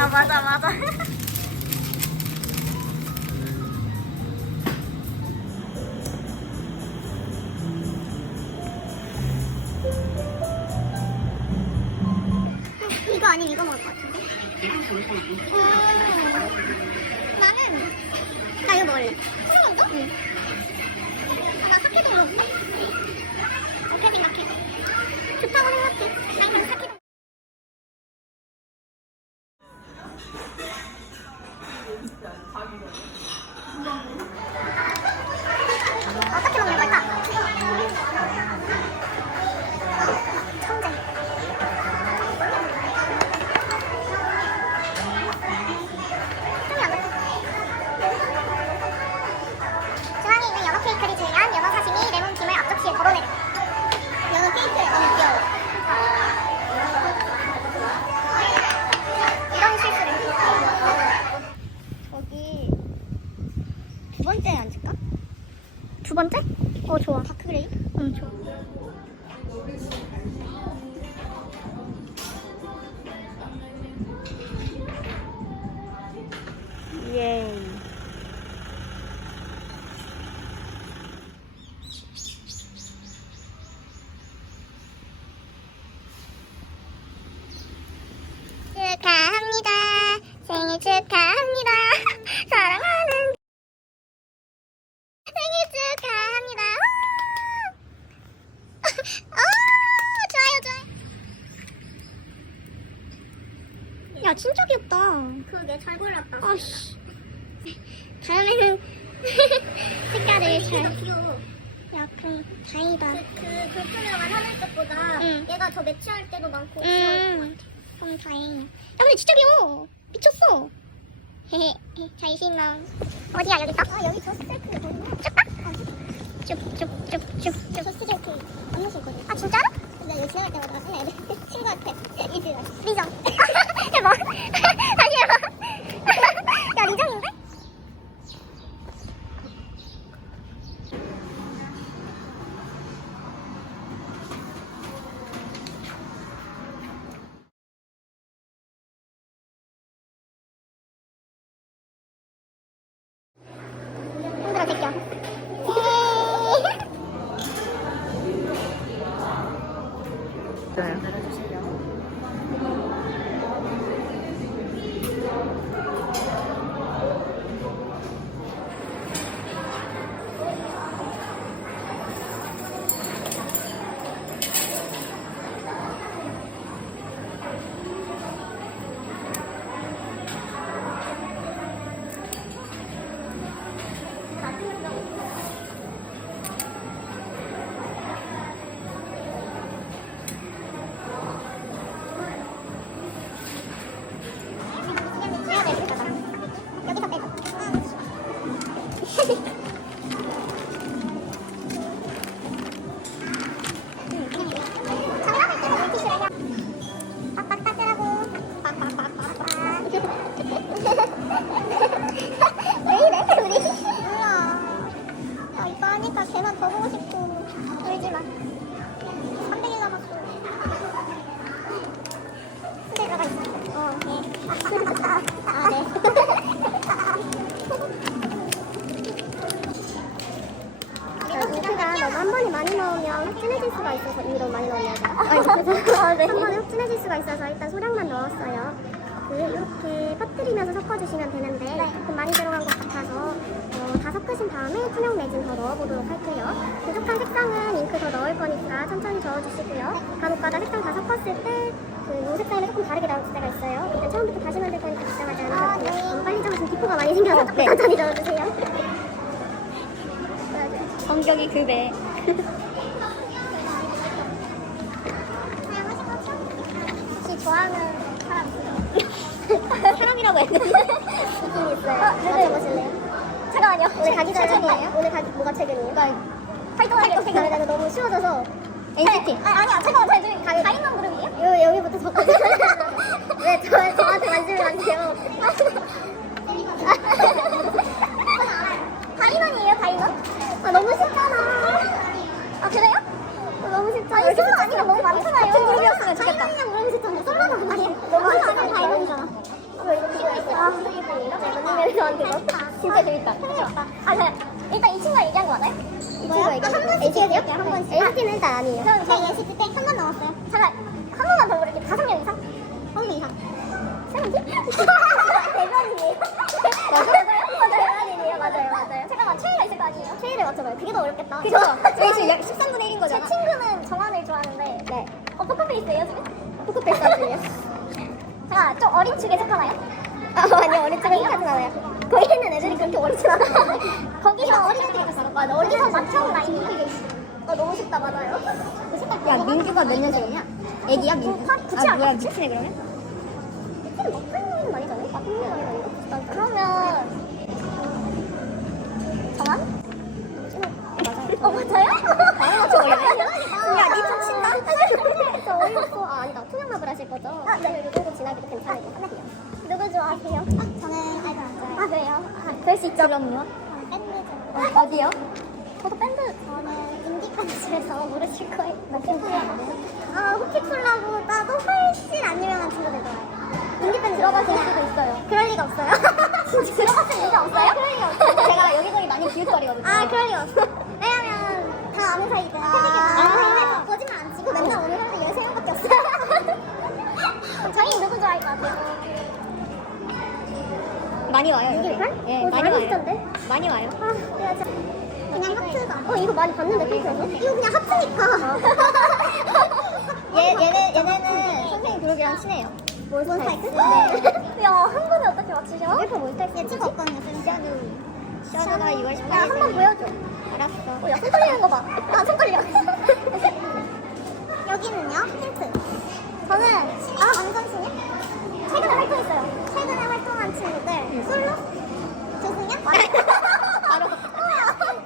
아 맞아 맞아. 이거 아니면 이거 먹을 것 같은데? 음, 나는 나 이거 먹을래. 예. 축하합니다. 생일 축하합니다. 사랑하는 생일 축하합니다. 오, 좋아요, 좋아요. 야, 진짜 귀엽다. 그게 잘 골랐다. 아씨. 다음에는 색깔을 잘. 귀여워. 야, 그럼 다행이다. 그, 그 하는 것보다 응. 얘가 더 매치할 때도 많고. 음. 그럼 다행이야. 야, 근데 진짜 귀여워. 미쳤어. 헤헤, 자신감. 어디야, 여기 있어? 아, 여기 저스트 케이크 쭉 가? 쭉쭉쭉쭉쭉. 저 스트 케이크 안녕있거든 아, 진짜로? 나 여기 지나갈 때마다 가슴에 애들 친구한테 이즈 리정. 레진 더 넣어보도록 할게요. 부족한 색상은 잉크 더 넣을 거니까 천천히 저어주시고요. 간혹가다 색상 다 섞었을 때그요 색상이 조금 다르게 나올 때가 있어요. 일단 처음부터 다시 만들 거니까 걱정하지 않으셔도 너무 빨리 저으시면 기포가 많이 생겨서 조금 천천히 저어주세요. 성격이 급해. 좋아하는 사람? 사람이라고 했는데 느낌이 있어요. 맞춰보실래요? 아니야? 오늘 가기 전에 오늘 가기 뭐가 책임이에요? 그러니까 활동하기로 생각해서 너무 쉬워져서 네. NCT 아, 아니야 잠깐만 아, 저희 다, 다 있는 그룹이에요? 요, 여기부터 적거든요 왜 저, 네, 저한테 관심을 가지세요. 다인원이에요 다인원? 아 너무 쉽잖아. 아 그래요? 아, 너무 쉽죠 아니 솔로 아니면 너무 많잖아요. 같은 그룹이었으면 좋겠다. 다인원이랑 모르면 진짜 솔로는 아니에요. 너무 쉽잖아. 다인원이잖아. 재밌다. 아, 네. 일단 이 친구가 얘기한 거 맞아요? 이 친구가 얘기한 거. NCT요? 한 번씩. NCT는 일단 아니에요. 저, 저 NCT 때한번 넘었어요. 잠깐, 한 번만 더 모르게 다섯 명 이상? 다섯 명 이상. 세븐틴? 대변이에요. 맞아요? 맞아요. 대변이에요. 맞아요. 맞아요. 잠깐만, 최애가 있을 거 아니에요? 최애를 맞춰봐요. 그게 더 어렵겠다. 그죠? 저희 지금 13분의 1인 거잖아. 제 친구는 정한을 좋아하는데. 네. 어, 포커페이스예요, 지금? 포커페이스예요. 자, 좀 어린 축에 속하나요? 아, 아니요, 어린 축에 속하진 않아요. 거기 있는 애들이 그렇게 어리진 않아요. 거기서 어린 애들이 있어요. 맞아, 거기서 맞춰온 라인이. 어, 너무 쉽다, 맞아요. 야 민규가 몇 년생이냐? 애기야 민규? 어, 구치 아 아니야? 뭐야 미치네 그러면? 그럼 막판이는 아니잖아요? 막판이는 아니잖아요? 그러면 정한? 어 맞아요? 야, 니좀 친다. 저 어이없어. 아. 투명마블 하실 거죠? 아, 네. 이 정도 지나기도 괜찮을 것 같아요. 누구 좋아하세요? 아, 저는 안 좋아해요. 아, 그래요? 아, 될수 있죠 그럼요. 밴드 어, 어디요? 저도 밴드 저는 인디 밴드에서 모르실 거예요. 아, 호피폴라보다도 훨씬 안 유명한 친구들 좋아해요. 인디 밴드 들어봤을 수도 있어요. 그럴 리가 없어요. 진짜 들어봤을 리가 없어요? 그럴 리가 없어요. 제가 여기저기 많이 비웃거리거든요. 아, 그럴 리가 없어. 왜냐면 다 아는 사이들. 아는 사이인데 거짓말 안 치고 맨날 오는 사람 많이 와요. 여기. 이게 예, 어, 많이 와요. 있던데? 많이 와요. 아, 내가 진짜 그냥 하트다. 어, 이거 많이 봤는데 핑크에서? 이거 그냥 하트니까. 얘 얘네 얘네는 선생님 그룹이랑 친해요. 몬스타엑스? 네. 야, 한 번에 어떻게 맞추셔? 1번 몬스타엑스. 얘 친구 없거든요. 샤드. 샤드가 2월 18일. 야, 한번 보여줘. 알았어. 어, 야, 손 떨리는 거 봐. 아, 손 떨려. 여기는요? 힌트. 저는 아, 완전 신입? 최근에 활동했어요. 최근에 활동 한 친구들. 솔로? 조승현? 바로.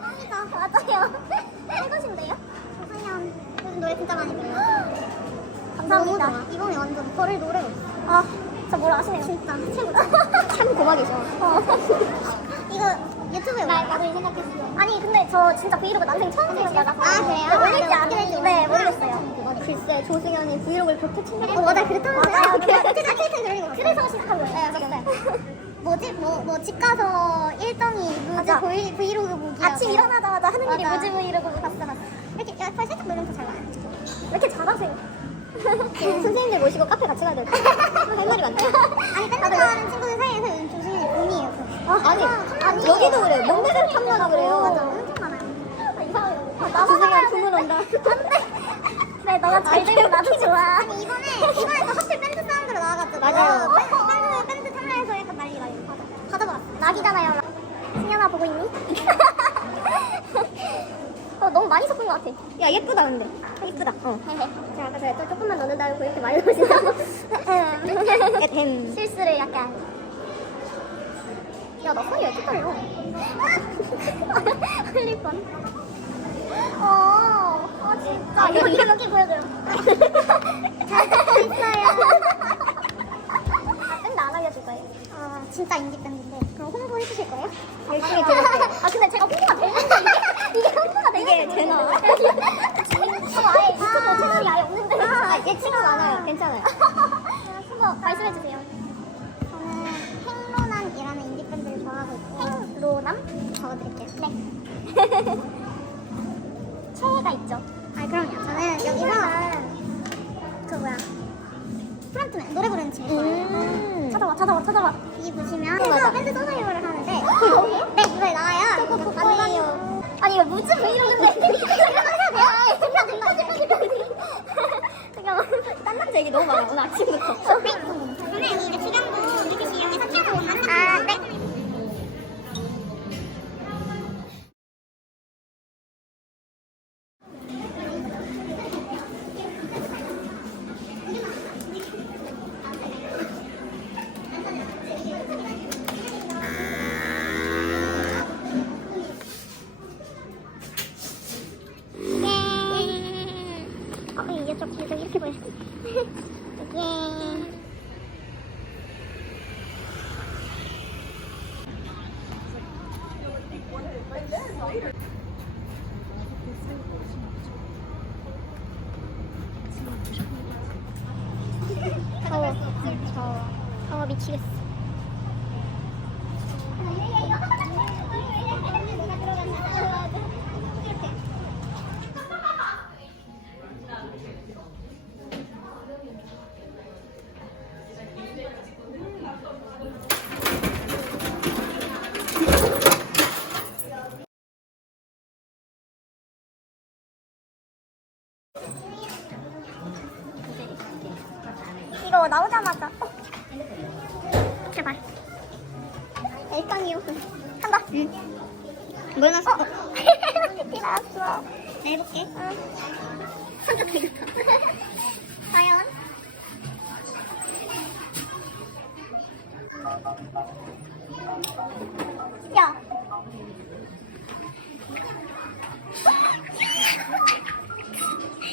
뻥이다. 맞아요. 최고신데요? 조승현. 요즘 노래 진짜 많이 불러요. 감사합니다. 이번에 완전 저를 노래. 아, 저뭘 아시네요. 진짜 최고다. 참 고막이죠. 어. 이거 유튜브에 나, 나도 생각했어. 아니 근데 저 진짜 브이로그 난생 처음 찍어봐서 아 그래요? 올릴지 안 올릴지 네 모르겠어요. 글쎄 조승현이 브이로그를 그렇게 챙겨. 어 맞아 그랬다면서요? 제가 캐릭터 그리고 그래서 시작한 거예요. 네 맞아요. 뭐지? 뭐 뭐 집 가서 일정이 무지 맞아. 브이, 브이로그 보기 아침 일어나자마자 하는 일이 맞아. 무지 브이로그 봤어 봤어. 이렇게 야, 팔 살짝 누르면 잘 나와요. 왜 이렇게 잘하세요? 선생님들 모시고 카페 같이 가야 돼. 할 말이 많다. 아니 좋아하는 친구들 사이에서 요즘 조승현이 봄이에요. 아니, 아니 여기도 그래요. 몸매를 탐나도 그래요. 맞아 엄청 알아야 주문 되는데. 온다. 안돼. 그래 너가 잘 되고 나도 좋아. 아니 이번에 이번에 또 하필 밴드 사운드로 나와가지고 맞아요. 밴드 밴드 탐라에서 약간 이거 받아. 받아봐. 낙이잖아요. 승현아 보고 있니? 어 너무 많이 섞은 것 같아. 야 예쁘다 근데. 이쁘다. 어. 자 아까 제가 또 조금만 넣는다고 이렇게 많이 넣으시나요? 야 댐. 실수를 약간. 야, 나 손이 왜 이렇게 떨려? 흘릴 뻔. 어, 아, 진짜. 이거 이렇게 보여줘요. 잘 듣고 있어요. 아, 밴드 안 알려줄 거예요? 아, 진짜 인디 밴드인데. 그럼 홍보 해 주실 거예요? 열심히 들을게요. 아, 근데 제가 홍보가 되는데 이게, 이게 홍보가 되는데. 이게 되나? 저 아예 유튜브 채널이 아예 없는데. 아, 얘 친구 많아요. 괜찮아요. 한번 말씀해 주세요. 저는 행로남이라는 인디 밴드를 좋아하고 있고 행로남? 적어드릴게요. 네. 찾아봐. 여기 보시면 어, 맞아. 밴드 소노이어를 하는데 네 이거에 나와요. 저거 그거 아니에요. 아니 이거 무슨 브이로그인데 잠깐만 해야 돼요. 된다 된다 된다 잠깐만. 딴 남자 얘기 너무 많아 오늘 아침부터. 미치겠어. 손도 되겠다. 과연? 야.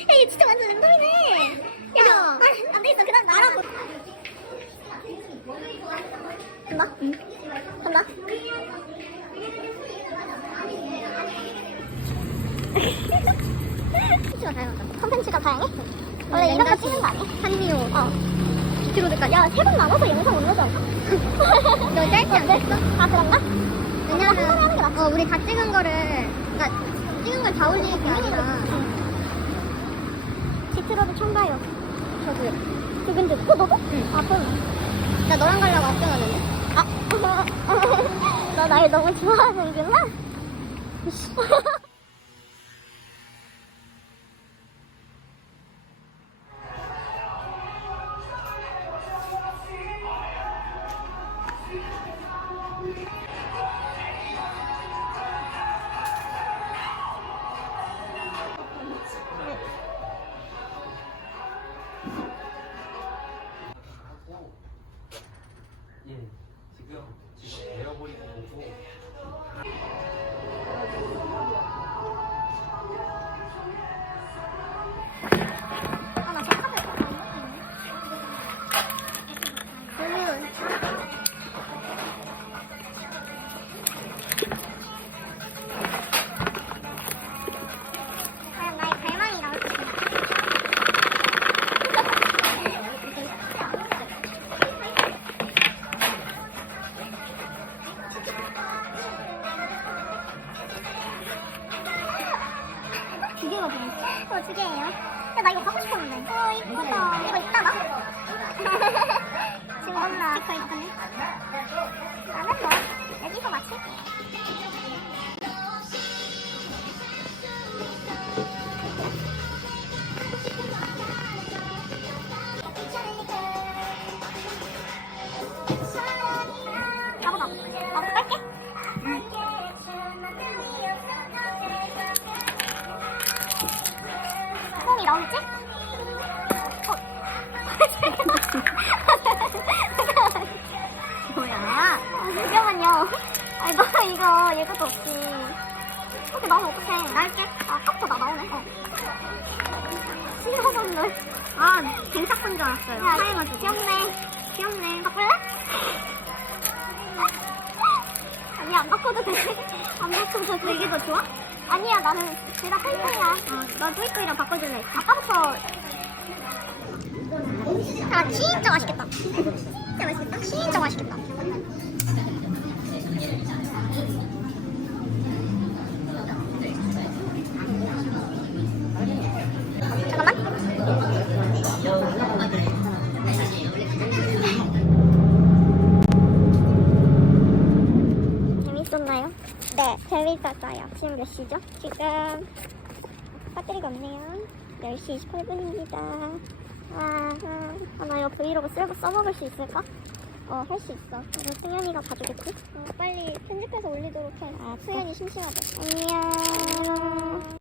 야, 이거 진짜 완전 랜덤이네. 야, 아, 안 되겠어. 그다음 나라고. 응. 컨텐츠가 다양하다. 컨텐츠가 다양해? 원래 이런 거 찍는 거 아니야? 한미호. 어. 비트로드까. 야, 세번 남아서 영상 올려줘. 너 짧지 않겠어? 아, 그런가? 왜냐면, 낫지. 어, 우리 다 찍은 거를, 그니까, 찍은 걸 다 올리는 게 아니라. 비트로드 처음 봐요. 저도요. 두근두근. 어, 너도? 응. 아, 그럼. 나 너랑 가려고 아껴놨는데. 아, 너 날 너무 좋아하는구나? 개가 보였어? 어, 두 개예요. 야, 나 이거 갖고 싶었는데. 어, 이쁘다. 이거 있다, 나? 지금 없나? 스티커 있네. 나는 뭐, 여기서 맞출게. 가보자. 나 아니, 너 이거 얘것도 없지. 이렇게 나오면 어떡해. 나올게. 아, 깜짝 나 나오네. 어. 신기하던데. 아, 갱착한 줄 알았어요. 야, 사해가지고. 귀엽네. 귀엽네. 바꿀래? 아니, 안 바꿔도 돼. 안 바꿔도 돼. 이게 더 좋아? 아니야, 나는 내가 할 거야. 어, 나 토이토이랑 바꿔줄래. 아까부터. 아, 진짜 맛있겠다. 진짜 맛있겠다. 진짜 맛있겠다. 지금 몇 시죠? 지금 배터리가 없네요. 10시 28분입니다. 와, 아, 나 이거 브이로그 쓰고 써먹을 수 있을까? 어, 할 수 있어. 이거 승현이가 봐주겠지? 어, 빨리 편집해서 올리도록 해. 아, 승현이 심심하다. 안녕.